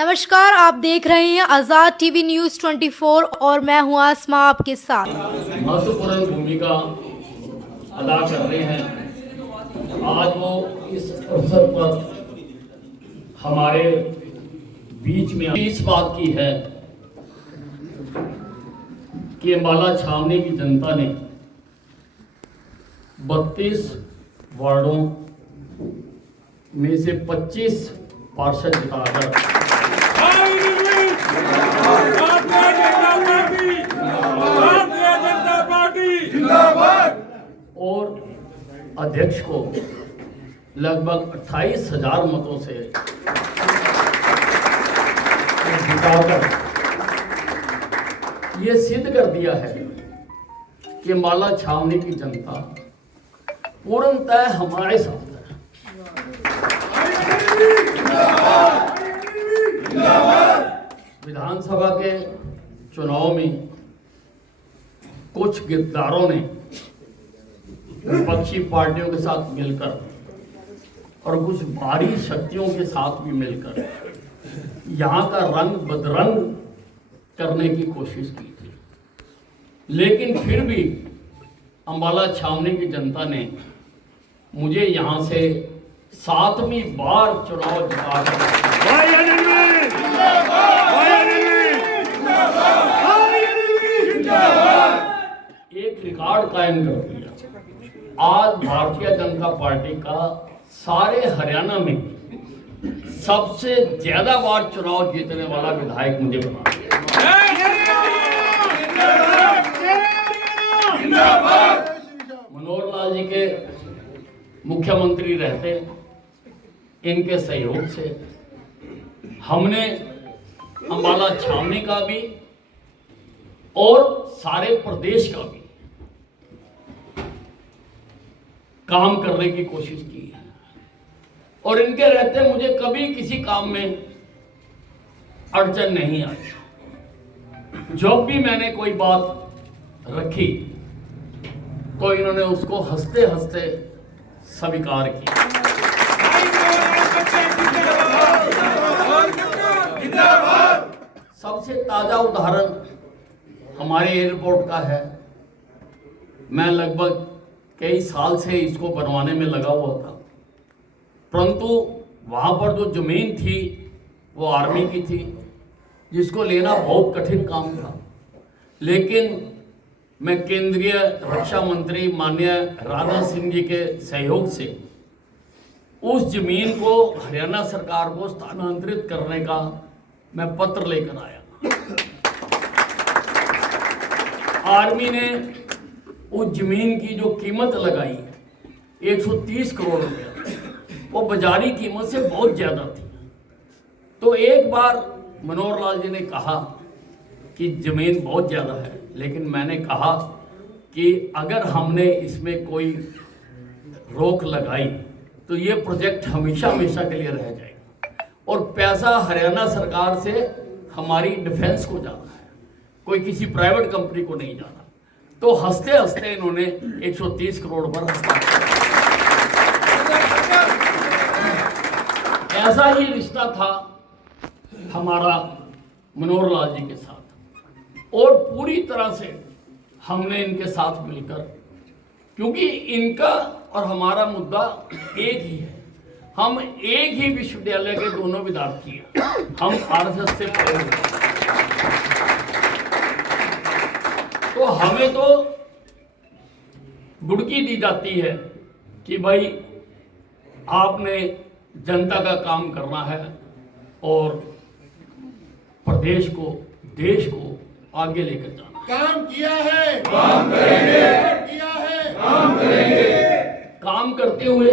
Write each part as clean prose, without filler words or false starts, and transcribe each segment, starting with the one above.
नमस्कार, आप देख रहे हैं आजाद टीवी न्यूज 24 और मैं हूं आसमा आपके साथ। महत्वपूर्ण भूमिका अदा कर रहे हैं। आज वो इस अवसर पर हमारे बीच में इस बात की है कि अम्बाला छावनी की जनता ने 32 वार्डों में से 25 पार्षद जिताकर और अध्यक्ष को लगभग 28,000 मतों से जिताकर ये सिद्ध कर दिया है कि अम्बाला छावनी की जनता पूर्णतः हमारे साथ है। विधानसभा के चुनाव में कुछ गिरफ्तारों ने विपक्षी पार्टियों के साथ मिलकर और कुछ भारी शक्तियों के साथ भी मिलकर यहाँ का रंग बदरंग करने की कोशिश की थी, लेकिन फिर भी अम्बाला छावनी की जनता ने मुझे यहाँ से 7वीं बार चुनाव जिताकर एक रिकॉर्ड कायम कर दिया। आज भारतीय जनता पार्टी का सारे हरियाणा में सबसे ज्यादा बार चुनाव जीतने वाला विधायक मुझे बना दिया। मनोहर लाल जी के मुख्यमंत्री रहते इनके सहयोग से हमने अम्बाला छावनी का भी और सारे प्रदेश का भी काम करने की कोशिश की है और इनके रहते मुझे कभी किसी काम में अड़चन नहीं आई। जब भी मैंने कोई बात रखी तो इन्होंने उसको हंसते हंसते स्वीकार किया। सबसे ताजा उदाहरण हमारे एयरपोर्ट का है। मैं लगभग कई साल से इसको बनवाने में लगा हुआ था, परंतु वहाँ पर जो जमीन थी वो आर्मी की थी, जिसको लेना बहुत कठिन काम था। लेकिन मैं केंद्रीय रक्षा मंत्री माननीय राजनाथ सिंह जी के सहयोग से उस जमीन को हरियाणा सरकार को स्थानांतरित करने का मैं पत्र लेकर आया। आर्मी ने उस जमीन की जो कीमत लगाई 130 करोड़ रुपया, वो बाजारी कीमत से बहुत ज्यादा थी। तो एक बार मनोहर लाल जी ने कहा कि जमीन बहुत ज्यादा है, लेकिन मैंने कहा कि अगर हमने इसमें कोई रोक लगाई तो ये प्रोजेक्ट हमेशा हमेशा के लिए रह जाएगा और पैसा हरियाणा सरकार से हमारी डिफेंस को जाना है, कोई किसी प्राइवेट कंपनी को नहीं जाना। तो हंसते हंसते इन्होंने 130 करोड़ पर हस्ताक्षर। ऐसा ही रिश्ता था हमारा मनोहर लाल जी के साथ और पूरी तरह से हमने इनके साथ मिलकर, क्योंकि इनका और हमारा मुद्दा एक ही है, हम एक ही विश्वविद्यालय के दोनों विद्यार्थी हैं, हम आरएसएस से पढ़े हुए। तो हमें तो गुड़की दी जाती है कि भाई आपने जनता का काम करना है और प्रदेश को देश को आगे लेकर जाना। काम किया है, काम करेंगे, किया है, काम करेंगे। काम करते हुए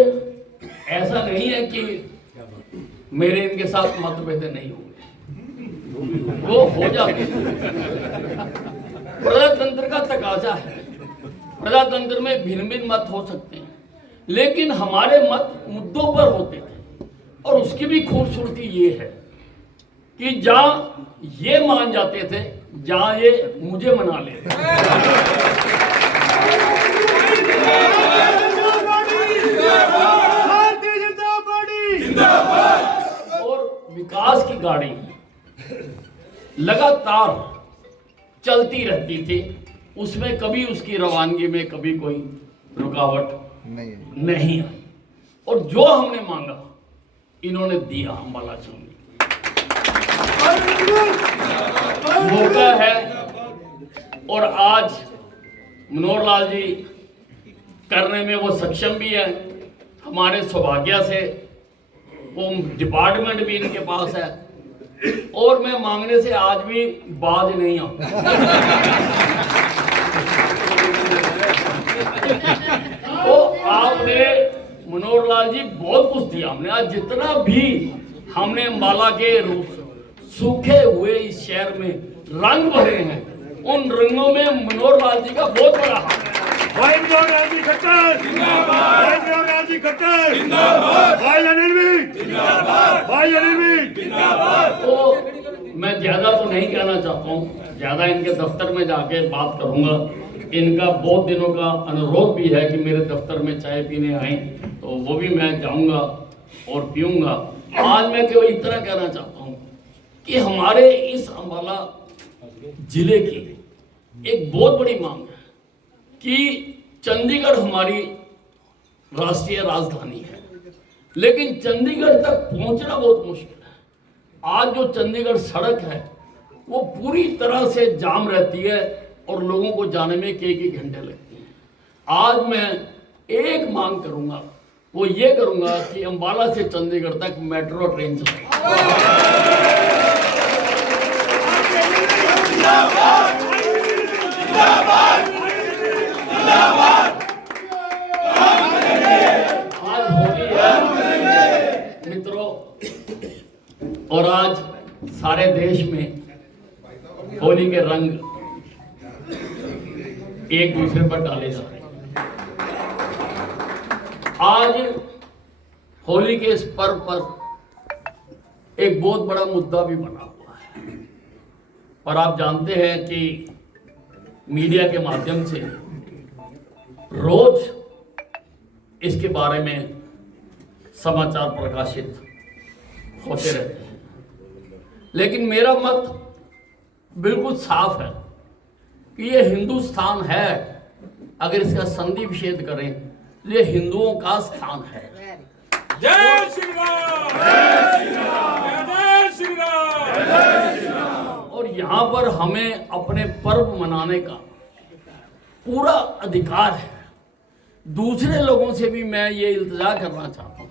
ऐसा नहीं है कि मेरे इनके साथ मतभेद नहीं होंगे, वो हो जाते हैं। प्रजातंत्र का तकाजा है, प्रजातंत्र में भिन्न भिन्न मत हो सकते हैं, लेकिन हमारे मत मुद्दों पर होते थे। और उसकी भी खूबसूरती ये है कि जहां ये मान जाते थे, जहां ये मुझे मना लेते। और विकास की गाड़ी लगातार चलती रहती थी, उसमें कभी उसकी रवानगी में कभी कोई रुकावट नहीं आई। और जो हमने मांगा इन्होंने दिया अम्बाला चौधरी। मौका है और आज मनोहर लाल जी करने में वो सक्षम भी है। हमारे सौभाग्य से वो डिपार्टमेंट भी इनके पास है और मैं मांगने से आज भी बाज नहीं आऊं। तो आपने मनोहर लाल जी बहुत कुछ दिया हमने। आज जितना भी हमने अम्बाला के सूखे हुए इस शहर में रंग भरे हैं, उन रंगों में मनोहर लाल जी का बहुत बड़ा हाथ है। भाई मनोहर लाल जी खट्टर जिंदाबाद, भाई मनोहर लाल जी खट्टर जिंदाबाद, भाई अनिल भी जिंदाबाद, भाई अनिल भी जिंदाबाद। तो मैं ज्यादा तो नहीं कहना चाहता हूँ, ज्यादा इनके दफ्तर में जाके बात करूंगा। इनका बहुत दिनों का अनुरोध भी है कि मेरे दफ्तर में चाय पीने आए, तो वो भी मैं जाऊंगा और पीऊंगा। आज मैं केवल इतना कहना चाहता हूँ कि हमारे इस अम्बाला जिले की एक बहुत बड़ी मांग है कि चंडीगढ़ हमारी राष्ट्रीय राजधानी है, लेकिन चंडीगढ़ तक पहुंचना बहुत मुश्किल है। आज जो चंडीगढ़ सड़क है वो पूरी तरह से जाम रहती है और लोगों को जाने में कई घंटे लगते हैं। आज मैं एक मांग करूंगा, वो ये करूंगा कि अम्बाला से चंडीगढ़ तक मेट्रो ट्रेन चले। आज होली है मित्रों, और आज सारे देश में होली के रंग एक दूसरे पर डाले जा रहे हैं। आज होली के इस पर्व पर एक बहुत बड़ा मुद्दा भी बना हुआ है, पर आप जानते हैं कि मीडिया के माध्यम से रोज इसके बारे में समाचार प्रकाशित होते रहते हैं, लेकिन मेरा मत बिल्कुल साफ है कि ये हिंदुस्तान है। अगर इसका संधि विच्छेद करें तो ये हिंदुओं का स्थान है। जय श्री राम, जय श्री राम, जय श्री राम, जय श्री राम। और यहाँ पर हमें अपने पर्व मनाने का पूरा अधिकार है। दूसरे लोगों से भी मैं ये इल्तिजा करना चाहता हूँ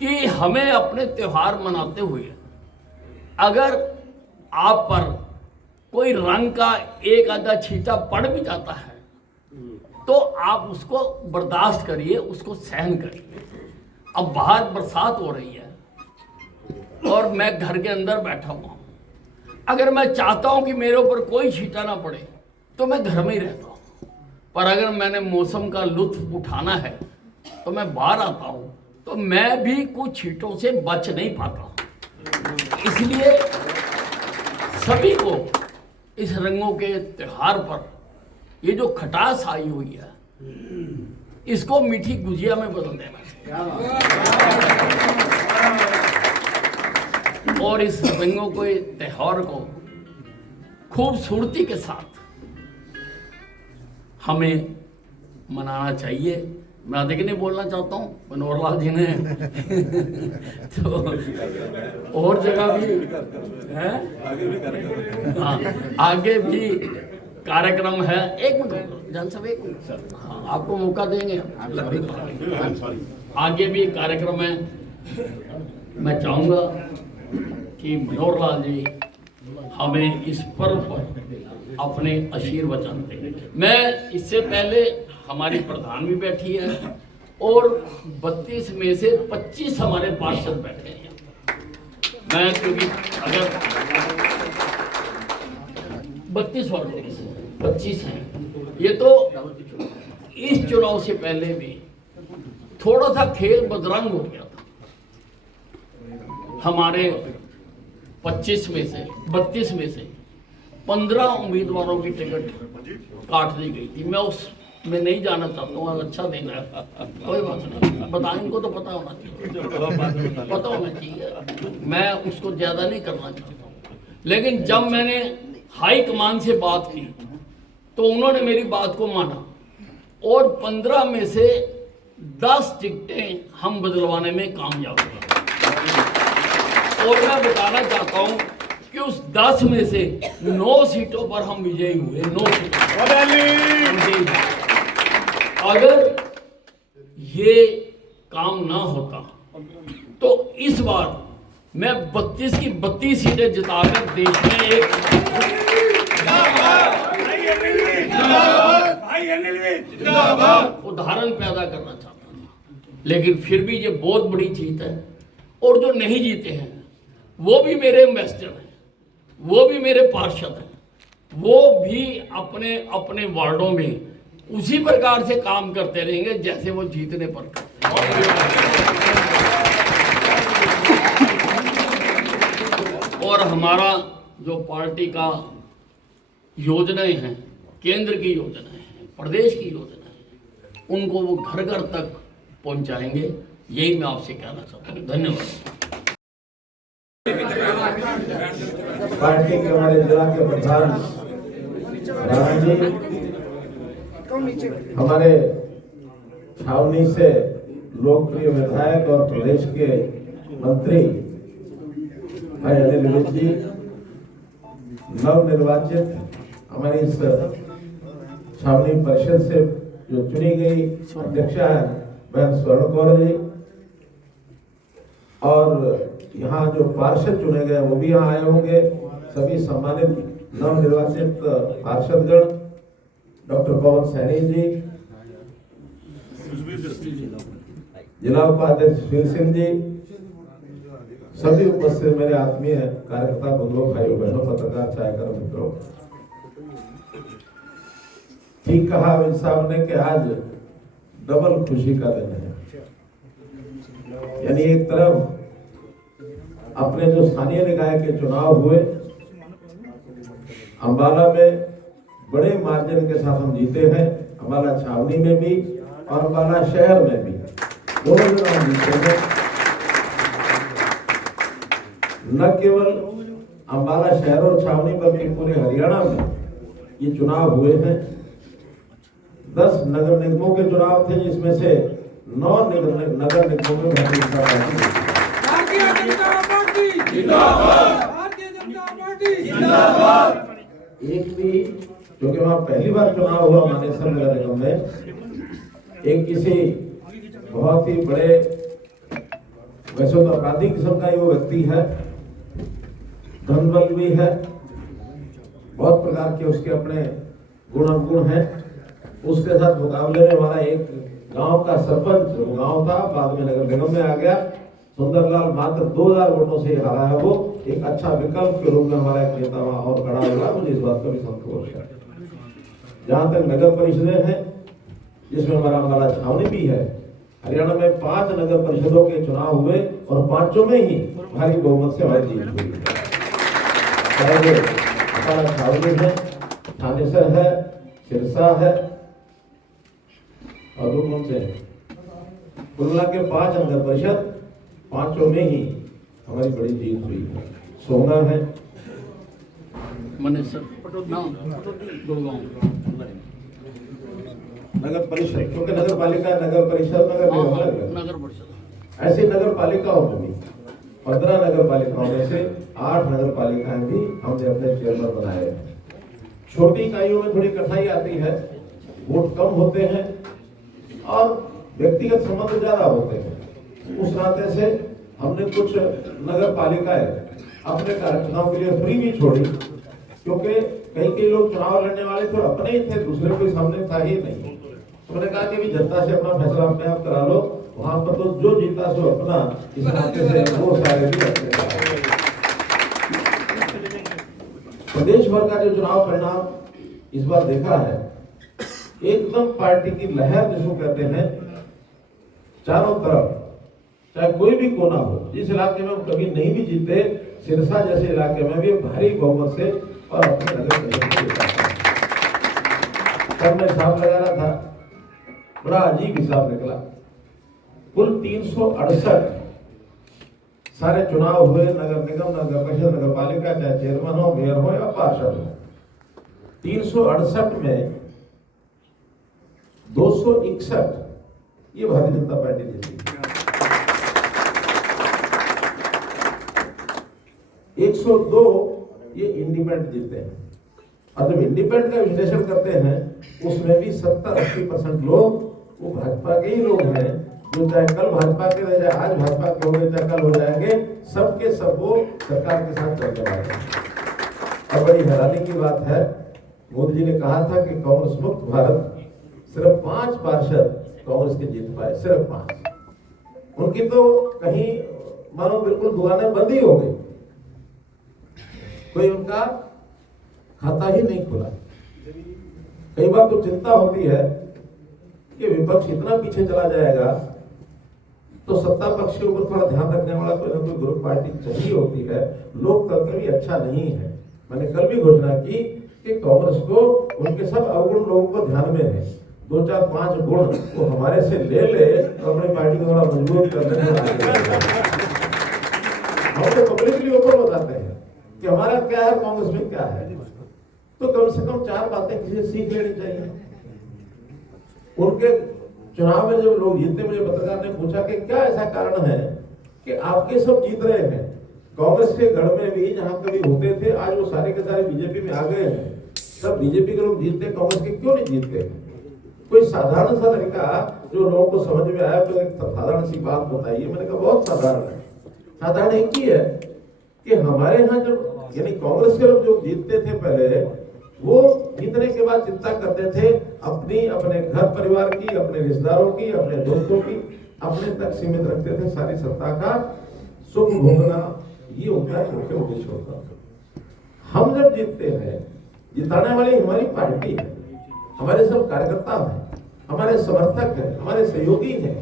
कि हमें अपने त्योहार मनाते हुए अगर आप पर कोई रंग का एक आधा छींटा पड़ भी जाता है तो आप उसको बर्दाश्त करिए, उसको सहन करिए। अब बाहर बरसात हो रही है और मैं घर के अंदर बैठा हुआ हूँ। अगर मैं चाहता हूँ कि मेरे ऊपर कोई छींटा ना पड़े तो मैं घर में ही रहता हूँ, पर अगर मैंने मौसम का लुत्फ उठाना है तो मैं बाहर आता हूँ, तो मैं भी कुछ छींटों से बच नहीं पाता हूँ। इसलिए सभी को इस रंगों के त्योहार पर ये जो खटास आई हुई है इसको मीठी गुजिया में बदल देना चाहिए और इस रंगों को त्योहार को खूबसूरती के साथ हमें मनाना चाहिए। मैं अधिक नहीं बोलना चाहता हूँ, मनोहर लाल जी ने तो और जगह भी है, हाँ आगे भी कार्यक्रम है। एक मिनट जान साहब, एक मिनट, हाँ आपको मौका देंगे। आगे भी कार्यक्रम है। मैं चाहूँगा कि मनोहर लाल जी हमें इस पर्व पर अपने आशीर्वचन दें। मैं इससे पहले हमारी प्रधान भी बैठी है और 32 में से 25 हमारे पार्षद बैठे हैं। मैं क्योंकि अगर 32 और 25 हैं, ये तो इस चुनाव से पहले भी थोड़ा सा खेल बदरंग हो गया था। हमारे 32 में से 15 उम्मीदवारों की टिकट काट दी गई थी। मैं उसमें नहीं जाना चाहता हूँ। अच्छा दिन है, कोई बात नहीं, बता, इनको तो पता होना चाहिए, पता होना चाहिए। मैं उसको ज्यादा नहीं करना चाहता हूँ। लेकिन जब मैंने हाई कमान से बात की तो उन्होंने मेरी बात को माना और 15 में से 10 टिकटें हम बदलवाने में कामयाब हुए। और मैं बताना चाहता हूं कि उस 10 में से 9 सीटों पर हम विजयी हुए। 9 सीटों अगर ये काम ना होता तो इस बार मैं 32 की 32 सीटें जिताकर देश में एक उदाहरण पैदा करना चाहता था। लेकिन फिर भी ये बहुत बड़ी जीत है। और जो नहीं जीते हैं वो भी मेरे एम्बेसडर हैं, वो भी मेरे पार्षद हैं, वो भी अपने अपने वार्डों में उसी प्रकार से काम करते रहेंगे जैसे वो जीतने पर करते हैं। और हमारा जो पार्टी का योजनाएं हैं, केंद्र की योजनाएं हैं, प्रदेश की योजनाएं हैं, उनको वो घर घर तक पहुंचाएंगे। यही मैं आपसे कहना चाहता हूँ। धन्यवाद। पार्टी के हमारे जिला के प्रधान राणा जी, हमारे छावनी से लोकप्रिय विधायक और प्रदेश के मंत्री भाई अनिल विज जी, नवनिर्वाचित हमारी इस छावनी परिषद से जो चुनी गई अध्यक्षा है बहन स्वर्ण कौर जी, और यहाँ जो पार्षद चुने गए वो भी यहाँ आए होंगे। सभी सम्मानित नवनिर्वाचित पार्षदगण, डॉक्टर पवन सैनी जी, जिला उपाध्यक्ष सुशील सिंह जी, सभी उपस्थित मेरे आत्मीय कार्यकर्ता बंधुओं, भाइयों बहनों, पत्रकार छायाकर मित्रों, ठीक कहा अमित साहब ने कि आज डबल खुशी का दिन है। यानी एक तरफ अपने जो स्थानीय निकाय के चुनाव हुए, अंबाला में बड़े मार्जिन के साथ हम जीते हैं, अंबाला छावनी में भी और अंबाला शहर में भी, दोनों जगह हम जीते हैं। न केवल अंबाला शहर और छावनी बल्कि पूरे हरियाणा में ये चुनाव हुए हैं। 10 नगर निगमों के चुनाव थे, जिसमें से 9 नगर निगमों में भारतीय जनता पार्टी जिंदाबाद। एक भी, क्योंकि वहां पहली बार चुनाव हुआ मानेसर नगर निगम में, एक किसी बहुत ही बड़े, वैसे तो अपराधी किस्म का ही वो व्यक्ति है, धनबल भी है, बहुत प्रकार के उसके अपने गुण अवगुण हैं। उसके साथ मुकाबले में हमारा एक गांव का सरपंच, वो गांव था, बाद में नगर निगम में आ गया, सुंदरलाल, मात्र 2000 वोटों से हारा है। वो एक अच्छा विकल्प के रूप में हमारा एक नेता वहां और खड़ा हुआ, मुझे इस बात का भी संतोष है। जहां तक नगर परिषदें हैं, जिसमें हमारा अंबाला छावनी भी है, हरियाणा में 5 नगर परिषदों के चुनाव हुए और 5 में ही भारी बहुमत से हमारी जीत हुई। हमारा छावनी है, थानेसर है, सिरसा है और दो कौन से कुल मिला के 5 नगर परिषद, 5 में ही हमारी बड़ी जीत हुई है। सोना है, मनेसर, गुड़गांव नगर परिषद, क्योंकि नगर पालिका, नगर परिषद, नगर परिषद, ऐसी नगर पालिकाओं में भी 15 नगर पालिकाओं में से 8 नगर पालिकाएं भी हमने अपने चेयरमैन बनाए हैं। छोटी इकाइयों में थोड़ी कठिनाई आती है, वोट कम होते हैं और व्यक्तिगत संबंध ज्यादा होते हैं। उस नाते से हमने कुछ नगर पालिकाएं अपने कार्यकर्ताओं के लिए फ्री भी छोड़ी, क्योंकि कई लोग चुनाव लड़ने वाले तो अपने ही थे, दूसरे कोई सामने था ही नहीं। तो मैंने कहा कि भी जनता से अपना फैसला अपने आप करा लो, वहां पर तो जो जीता सो अपना, इस नाते से वो सारे भी अपने। प्रदेश भर का जो चुनाव परिणाम इस बार देखा है, एकदम पार्टी की लहर जिसको कहते हैं, चारों तरफ, चाहे कोई भी कोना हो, जिस इलाके में हम कभी नहीं भी जीते, सिरसा जैसे इलाके में भी भारी बहुमत से और अपने नगर में हिसाब लगा रहा था, बड़ा अजीब हिसाब निकला। कुल 368 सारे चुनाव हुए, नगर निगम, नगर परिषद, नगर पालिका, चाहे चेयरमैन हो, मेयर हो या पार्षद हो, 368 में 261 ये भारतीय जनता पार्टी जीती। 102 ये इंडिपेंडेंट जीते हैं। और जब इंडिपेंडेंट का विश्लेषण करते हैं उसमें भी 70-80% लोग वो भाजपा के ही लोग हैं, जो चाहे कल भाजपा के रह जाए, आज भाजपा के हो गए, चाहे कल हो जाएंगे, सबके सब वो सरकार के साथ चलने वाले हैं। और बड़ी हैरानी की बात है, मोदी जी ने कहा था कि कांग्रेस मुक्त भारत, सिर्फ 5 पार्षद कांग्रेस के जीत पाए, सिर्फ 5। उनकी तो कहीं मानो बिल्कुल दुकानें बंद ही हो गई, कोई उनका खाता ही नहीं खुला। कई बार तो चिंता होती है कि विपक्ष इतना पीछे चला जाएगा तो सत्ता पक्ष के ऊपर थोड़ा ध्यान रखने वाला कोई ना कोई ग्रुप पार्टी चाहिए होती है। लोकतंत्र भी अच्छा नहीं है। मैंने कल भी घोषणा की कि कांग्रेस को उनके सब अवगुण लोगों को ध्यान में है, 2, 4, 5 गुण वो हमारे से ले तो अपनी पार्टी को थोड़ा मजबूत करने में हम तो पब्लिकली ऊपर बताते हैं कि हमारा क्या है, कांग्रेस में क्या है। तो कम से कम 4 बातें किसी से सीख लेनी चाहिए। उनके चुनाव में जब लोग जीते, मुझे पत्रकार ने पूछा कि क्या ऐसा कारण है कि आपके सब जीत रहे हैं, कांग्रेस के गढ़ में भी जहां कभी होते थे आज वो सारे के सारे बीजेपी में आ गए हैं, सब बीजेपी के लोग जीतते, कांग्रेस के क्यों नहीं जीतते? कोई साधारण सा तरीका जो लोगों को समझ में आया, तो एक साधारण सी बात बताइए। मैंने कहा बहुत साधारण है। साधारण एक ही है कि हमारे यहाँ जब यानी कांग्रेस के लोग जो जीतते थे पहले, वो जीतने के बाद चिंता करते थे अपने घर परिवार की, अपने रिश्तेदारों की, अपने दोस्तों की, अपने तक सीमित रखते थे। सारी सत्ता का सुख भोगना ये उनका मुख्य उद्देश्य होता। हम जब जीतते हैं, जिताने वाली हमारी पार्टी है, हमारे सब कार्यकर्ता हैं, हमारे समर्थक हैं, हमारे सहयोगी हैं।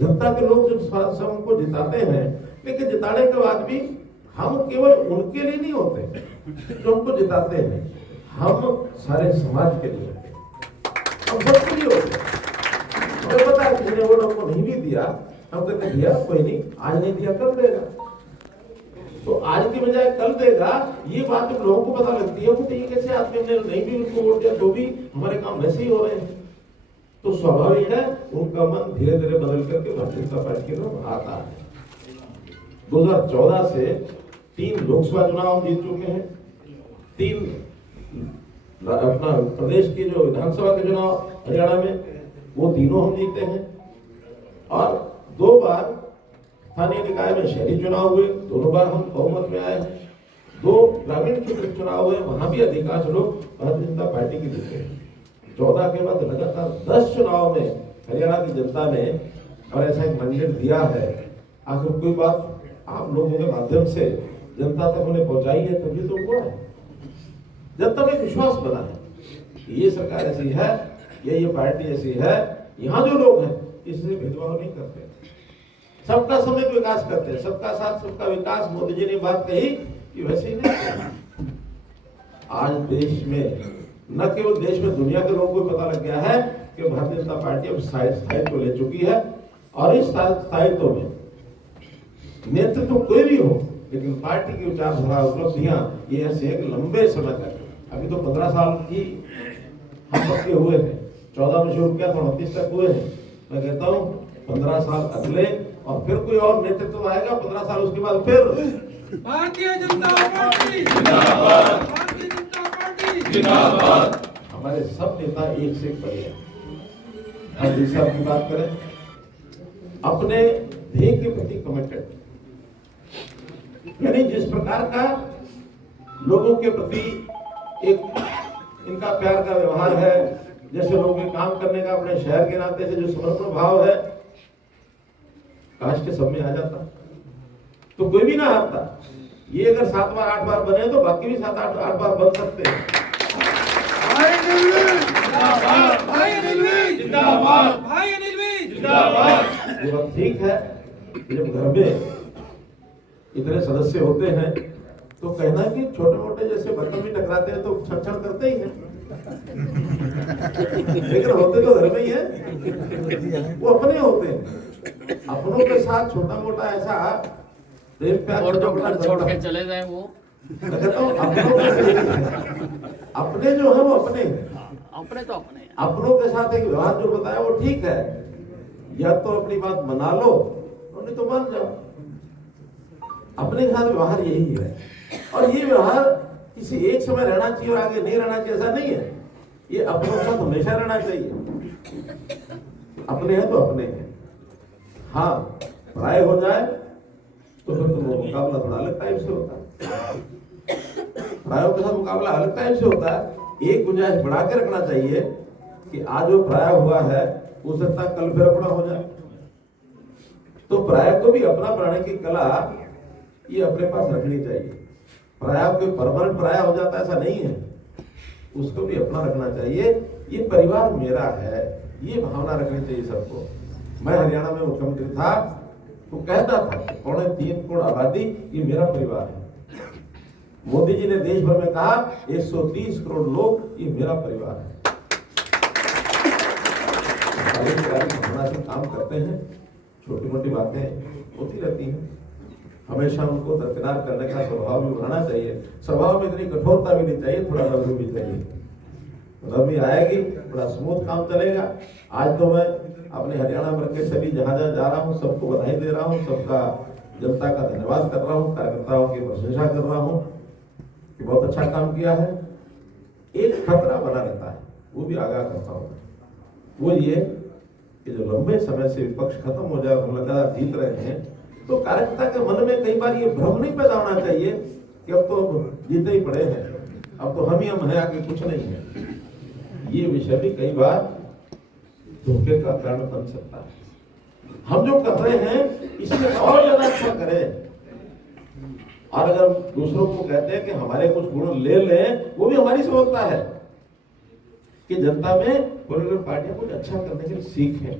जनता के लोग जब सबको जिताते हैं, लेकिन जिताने के बाद भी हम केवल उनके लिए नहीं होते जो हमको जिताते हैं, हम सारे समाज के लिए होते हैं, हम सबके लिए होते हैं। हमें पता है किसी ने वोट हमको नहीं भी दिया, हम कहते दिया कोई नहीं, आज नहीं दिया कल देगा, तो आज की बजाय कल देगा। ये बात जब लोगों को पता लगती है कि ये कैसे आदमी ने नहीं भी उनको वोट दिया तो भी हमारे काम वैसे ही हो रहे हैं, तो स्वाभाविक है उनका मन धीरे धीरे बदल करके भारतीय जनता पार्टी की तरफ आता है। 2014 से 3 लोकसभा चुनाव जीत चुके हैं, 3 अपना प्रदेश की जो विधानसभा के चुनाव हरियाणा में वो तीनों हम जीते हैं, और 2 बार स्थानीय निकाय में शहरी चुनाव हुए, दोनों बार हम बहुमत में आए हैं। 2 ग्रामीण क्षेत्र चुनाव हुए, वहां भी अधिकांश लोग भारतीय जनता पार्टी के जीते हैं। 14 के बाद लगातार 10 चुनाव में हरियाणा की जनता ने और ऐसा एक मैंडेट दिया है। आखिर कोई बात आप लोगों के माध्यम से जनता तक उन्हें पहुंचाई है, तभी तो हुआ है। जनता में विश्वास बना है, ये सरकार ऐसी है, ये पार्टी ऐसी है, यहाँ जो लोग हैं इससे भेदभाव नहीं करते, सबका समेत विकास करते हैं, सबका साथ सबका विकास। मोदी जी ने बात कही कि वैसे ही नहीं। आज देश में, न केवल देश में, दुनिया के लोगों को पता लग गया है कि भारतीय जनता पार्टी अब स्थायित्व ले चुकी है, और इस स्थायित्व में नेतृत्व कोई भी हो, लेकिन पार्टी की विचारधारा, उपलब्धियां ये ऐसे एक लंबे समय तक, अभी तो 15 साल की हम सबके हुए थे, 14 में शुरू किया तो 29 तक हुए हैं। मैं कहता हूँ 15 साल अगले, और फिर कोई और नेतृत्व आएगा 15 साल उसके बाद, फिर भारतीय जनता पार्टी जिंदाबाद, भारतीय जनता पार्टी जिंदाबाद। हमारे सब नेता एक से एक बढ़िया। हम दूसरा की बात करें, अपने ध्येय के प्रति कमिटेड, यानी जिस प्रकार का लोगों के प्रति एक इनका प्यार का व्यवहार है, जैसे लोगों के काम करने का अपने शहर के नाते से जो समर्पण भाव है, काश के सब में आ जाता तो कोई भी ना हारता। ये अगर 7 बार 8 बार बने तो बाकी भी 7-8 बार बन सकते हैं। भाई अनिल जिंदाबाद, भाई अनिल जिंदाबाद, भाई अनिल जिंदाबाद। ये बात ठीक है, जब घर में इतने सदस्य होते हैं तो कहना कि छोटे मोटे जैसे बर्तन भी टकराते हैं तो छड़ करते ही हैं, लेकिन होते तो घर में ही है, वो अपने होते हैं। अपनों के साथ छोटा मोटा ऐसा प्रेम प्यार और जो छोटा मोटा घर छोड़ के चलता चले जाए वो है। मैं कहता हूं, अपनों के साथ- अपने जो है वो अपने हैं। अपने तो अपने हैं। अपनों के साथ एक व्यवहार जो बताया वो ठीक है, या तो अपनी बात मना लो और नहीं तो मान जाओ। अपने के साथ व्यवहार यही है, और ये व्यवहार किसी एक समय रहना चाहिए और आगे नहीं रहना चाहिए, ऐसा नहीं है। ये अपनों के साथ हमेशा रहना चाहिए। अपने हैं तो अपने हैं। हाँ, पराये हो जाए तो फिर तो वो मुकाबला थोड़ा अलग टाइप से होता है। परायों के साथ मुकाबला अलग टाइप से होता है। एक गुंजाइश बढ़ा के रखना चाहिए कि आज जो पराया हुआ है हो सकता है कल फिर अपना हो जाए। तो पराया को भी अपना बनाने की कला ये अपने पास रखनी चाहिए। पराया कोई परमानेंट पराया हो जाता है ऐसा नहीं है, उसको भी अपना रखना चाहिए। ये परिवार मेरा है, ये भावना रखनी चाहिए सबको। मैं हरियाणा में मुख्यमंत्री था तो कहता था 3.25 करोड़ आबादी ये मेरा परिवार है। मोदी जी ने देश भर में कहा 130 करोड़ लोग ये मेरा परिवार है। भावना से काम करते हैं, छोटी मोटी बातें होती रहती हैं, हमेशा उनको दरकिनार करने का स्वभाव भी बनाना चाहिए। स्वभाव में इतनी कठोरता भी नहीं चाहिए, थोड़ा नरमी भी चाहिए। नरमी आएगी, थोड़ा स्मूथ काम चलेगा। आज तो मैं अपने हरियाणा भर के सभी जहां जहां जा रहा हूं सबको बधाई दे रहा हूं, सबका जनता का धन्यवाद कर रहा हूं, कार्यकर्ताओं की प्रशंसा कर रहा हूं कि बहुत अच्छा काम किया है। एक खतरा बना रहता है, वो भी आगाह करता हूं, वो ये कि जो लंबे समय से विपक्ष खत्म हो जाए, हम लगातार जीत रहे हैं, तो कार्यकर्ता के मन में कई बार ये भ्रम नहीं पैदा होना चाहिए कि अब तो जीते ही पड़े हैं, अब तो हम हैं, आगे कुछ नहीं है। ये विषय भी कई बार धोखे का कारण बन सकता है। हम जो कर रहे हैं इसमें और ज्यादा अच्छा करें, और अगर दूसरों को कहते हैं कि हमारे कुछ गुण ले लें, वो भी हमारी समझता है कि जनता में पॉलिटिकल पार्टियां कुछ अच्छा करने के लिए सीखें।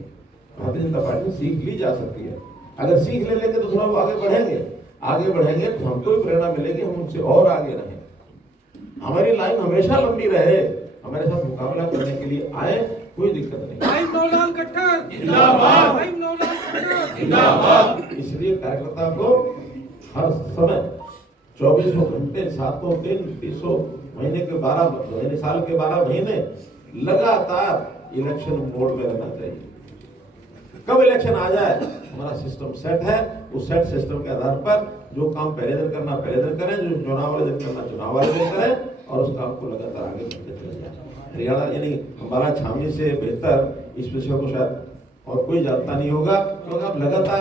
भारतीय जनता पार्टी में सीख ली जा सकती है। अगर सीख ले लेंगे तो थोड़ा वो आगे बढ़ेंगे तो हमको भी प्रेरणा मिलेगी, हम उनसे और आगे रहें। हमारी लाइन हमेशा लंबी रहे, हमारे साथ मुकाबला करने के लिए आए, कोई दिक्कत नहीं। भाई नौलाल खट्टर जिंदाबाद, भाई नौलाल खट्टर जिंदाबाद। इसलिए कार्यकर्ता को हर समय 24 घंटे 7 दिन 300 महीने के 12 महीने, साल के 12 महीने लगातार इलेक्शन मोड में रहना चाहिए। कब इलेक्शन आ जाए, हमारा सिस्टम सेट है, उस सेट सिस्टम के आधार पर जो काम पहले दिन करना पहले दिन करें, जो चुनाव वाले दिन करना चुनाव वाले दिन करें, और उस काम को लगातार आगे बढ़ते चले जाए। हरियाणा यानी हमारा छावनी से बेहतर इस विषय को शायद और कोई जानता नहीं होगा, क्योंकि आप लगातार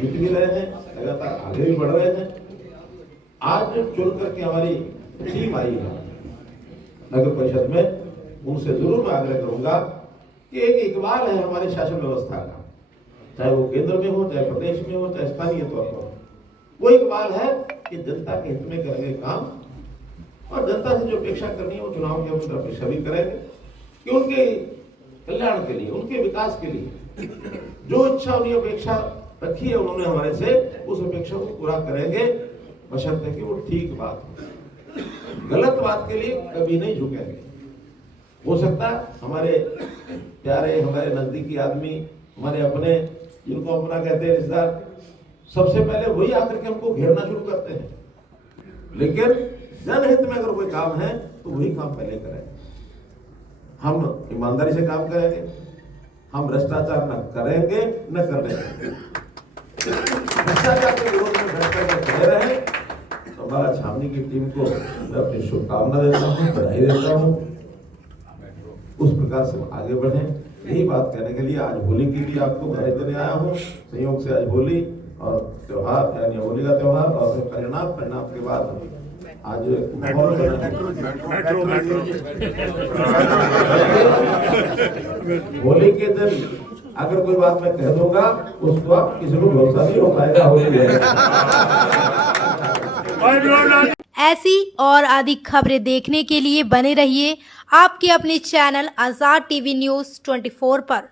जीत भी रहे हैं, लगातार आगे भी बढ़ रहे हैं। आज जो चुन करके हमारी टीम आई है नगर परिषद में, उनसे जरूर मैं आग्रह करूंगा कि एक इकबाल है हमारे शासन व्यवस्था का, चाहे वो केंद्र में हो, चाहे प्रदेश में हो, चाहे स्थानीय तौर पर हो। वो इकबाल है कि जनता के हित में करेंगे काम, और जनता से जो अपेक्षा करनी है वो चुनाव के अंदर अपेक्षा भी करेंगे कि उनके कल्याण के लिए, उनके विकास के लिए जो इच्छा उन्हें अपेक्षा रखी है उन्होंने हमारे से, उस अपेक्षा को पूरा करेंगे, बशर्ते कि वो ठीक बात हो। गलत बात के लिए कभी नहीं झुकेंगे। हो सकता है हमारे प्यारे, हमारे नजदीकी आदमी, हमारे अपने, जिनको अपना कहते हैं रिश्तेदार, सबसे पहले वही आकर के हमको घेरना शुरू करते हैं, लेकिन जनहित में अगर कोई काम है तो वही काम पहले करें। हम ईमानदारी से काम करेंगे, हम भ्रष्टाचार न करेंगे न करने देंगे। भ्रष्टाचार के विरोध में भ्रष्टाचार खड़े रहे तो हमारा छावनी की टीम को मैं अपनी शुभकामना देता हूँ, बधाई देता हूँ। उस प्रकार से आगे बढ़े, यही बात कहने के लिए आज होली की भी आपको बधाई देने आया हूँ। संयोग से आज होली और त्योहार यानी होली का त्योहार, और फिर परिणाम के बाद आज होली के दिन अगर कोई बात मैं कह दूंगा उसको आप किसी को भरोसा नहीं हो पाएगा। होली है। ऐसी और अधिक खबरें देखने के लिए बने रहिए आपके अपने चैनल आजाद टीवी न्यूज़ 24 पर।